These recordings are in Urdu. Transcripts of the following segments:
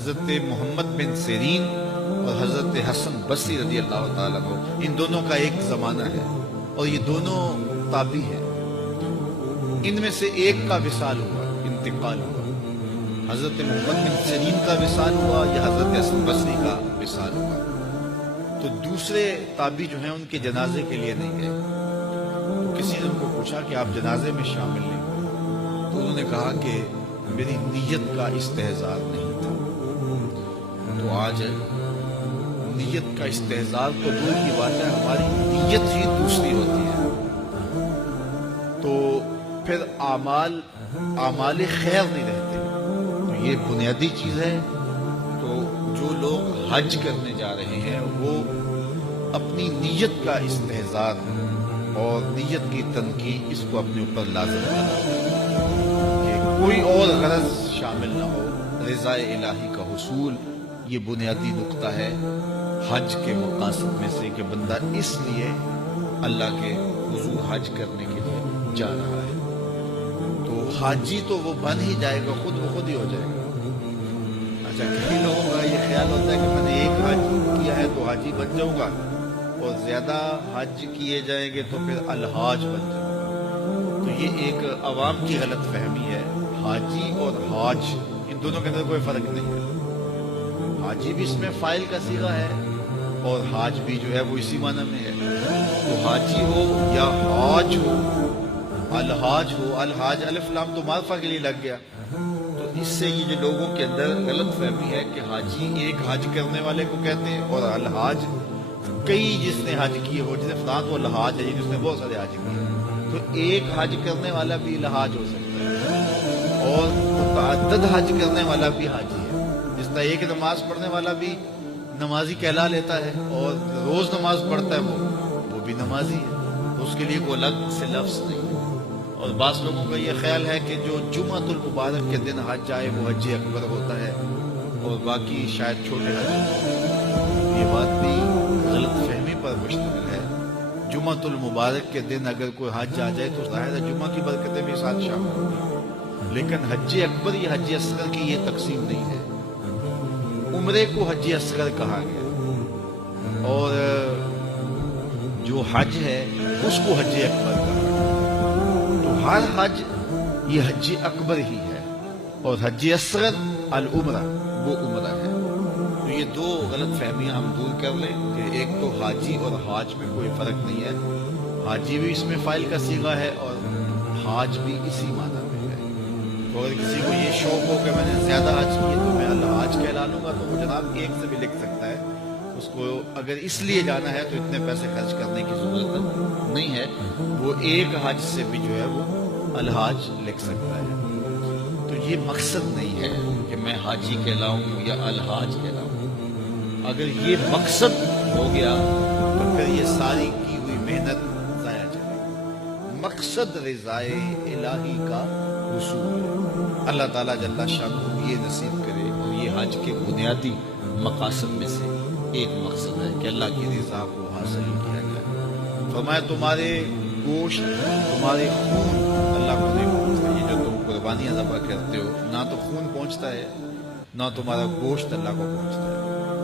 حضرت محمد بن سیرین اور حضرت حسن بصری رضی اللہ تعالیٰ عنہ، ان دونوں کا ایک زمانہ ہے اور یہ دونوں تابعی ہیں۔ ان میں سے ایک کا وصال ہوا، انتقال ہوا، حضرت محمد بن سیرین کا وصال ہوا یا حضرت حسن بصری کا وصال ہوا، تو دوسرے تابعی جو ہیں ان کے جنازے کے لیے نہیں گئے۔ تو کسی نے ان کو پوچھا کہ آپ جنازے میں شامل نہیں ہوئے، تو انہوں نے کہا کہ میری نیت کا استحضار نہیں تھا۔ تو آج نیت کا استحضار تو دور کی بات ہے، ہماری نیت ہی دوسری ہوتی ہے، تو پھر اعمال خیر نہیں رہتے۔ تو یہ بنیادی چیز ہے۔ تو جو لوگ حج کرنے جا رہے ہیں وہ اپنی نیت کا استحضار اور نیت کی تنقید اس کو اپنے اوپر لازم کرنا کہ کوئی اور غرض شامل نہ ہو، رضا الہی کا حصول، یہ بنیادی نقطہ ہے حج کے مقاصد میں سے کہ بندہ اس لیے اللہ کے حضور حج کرنے کے لیے جا رہا ہے۔ تو حاجی تو وہ بن ہی جائے گا، خود بخود ہی ہو جائے گا۔ اچھا، کئی لوگوں کا یہ خیال ہوتا ہے کہ میں نے ایک حج کیا ہے تو حاجی بن جاؤں گا، اور زیادہ حج کیے جائیں گے تو پھر الحاج بن جاؤں گا۔ تو یہ ایک عوام کی غلط فہمی ہے۔ حاجی اور حاج ان دونوں کے اندر کوئی فرق نہیں ہے۔ حاجی بھی اس میں فاعل کا صیغہ ہے اور حاج بھی جو ہے وہ اسی معنی میں ہے۔ تو حاجی ہو یا حاج ہو، الحاج ہو، الحاج الف لام تو معرفہ کے لیے لگ گیا۔ تو اس سے یہ جو لوگوں کے اندر غلط فہمی ہے کہ حاجی ایک حج کرنے والے کو کہتے ہیں اور الحاج کئی جس نے حج کیے ہو، جیسے فلاں وہ الحاج ہے جس نے بہت سارے حج کیے، تو ایک حج کرنے والا بھی الحاج ہو سکتا ہے اور متعدد حج کرنے والا بھی حاجی ہے۔ جس طرح ایک نماز پڑھنے والا بھی نمازی کہلا لیتا ہے اور روز نماز پڑھتا ہے وہ بھی نمازی ہے، تو اس کے لیے کوئی الگ سے لفظ نہیں ہے۔ اور بعض لوگوں کا یہ خیال ہے کہ جو جمعۃ المبارک کے دن حج آئے وہ حج اکبر ہوتا ہے اور باقی شاید چھوٹے حج، یہ بات بھی غلط فہمی پر مشتمل ہے۔ جمعۃ المبارک کے دن اگر کوئی حج آ جائے تو ظاہر ہے جمعہ کی برکتیں بھی ساتھ شامل ہوتی ہیں، لیکن حج اکبر یا حج اصغر کی یہ تقسیم نہیں ہے۔ عمرے کو حج اصغر کہا گیا اور جو حج ہے اس کو حج اکبر کہا گیا۔ تو ہر حج یہ حج اکبر ہی ہے اور حج اصغر العمرہ وہ عمرہ ہے۔ تو یہ دو غلط فہمیاں ہم دور کر لیں کہ ایک تو حاجی اور حاج میں کوئی فرق نہیں ہے، حاجی بھی اس میں فاعل کا صیغہ ہے اور حاج بھی اسی معنی میں ہے۔ تو اگر کسی کو یہ شوق ہو کہ میں نے زیادہ حج کیے تو میں الحاج کہلا لوں گا، تو وہ جناب ایک سے بھی لکھ سکتا ہے۔ اس کو اگر اس لیے جانا ہے تو اتنے پیسے خرچ کرنے کی ضرورت نہیں ہے، وہ ایک حج سے بھی جو ہے وہ الحاج لکھ سکتا ہے۔ تو یہ مقصد نہیں ہے کہ میں حاجی کہلاؤں یا الحاج کہلاؤں۔ اگر یہ مقصد ہو گیا تو پھر یہ ساری کی ہوئی محنت ضائع چلے گی۔ مقصد رضائے الہی کا حصول ہے۔ اللہ تعالیٰ جل شانہ یہ نصیب کرے، اور یہ حج کے بنیادی مقاصد میں سے ایک مقصد ہے کہ اللہ کی رضا کو حاصل کیا جائے۔ فرمایا تمہارے گوشت، تمہارے خون اللہ کو نہیں پہنچتا۔ یہ جو تم قربانیاں ذبح کرتے ہو، نہ تو خون پہنچتا ہے نہ تمہارا گوشت اللہ کو پہنچتا ہے۔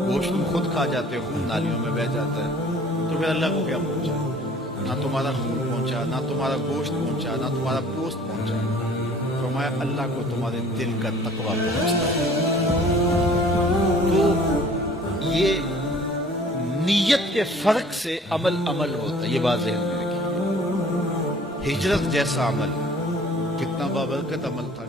گوشت تم خود کھا جاتے ہو، خون نالیوں میں بہہ جاتا ہے، تو پھر اللہ کو کیا پہنچا؟ نہ تمہارا خون پہنچا، نہ تمہارا گوشت پہنچا، نہ تمہارا پوست پہنچا۔ فرمایا اللہ کو تمہارے دل کا تقویٰ پہنچتا ہے۔ تو یہ نیت کے فرق سے عمل ہوتا ہے، یہ بات ذہن میں رکھیے۔ ہجرت جیسا عمل کتنا بابرکت عمل تھا،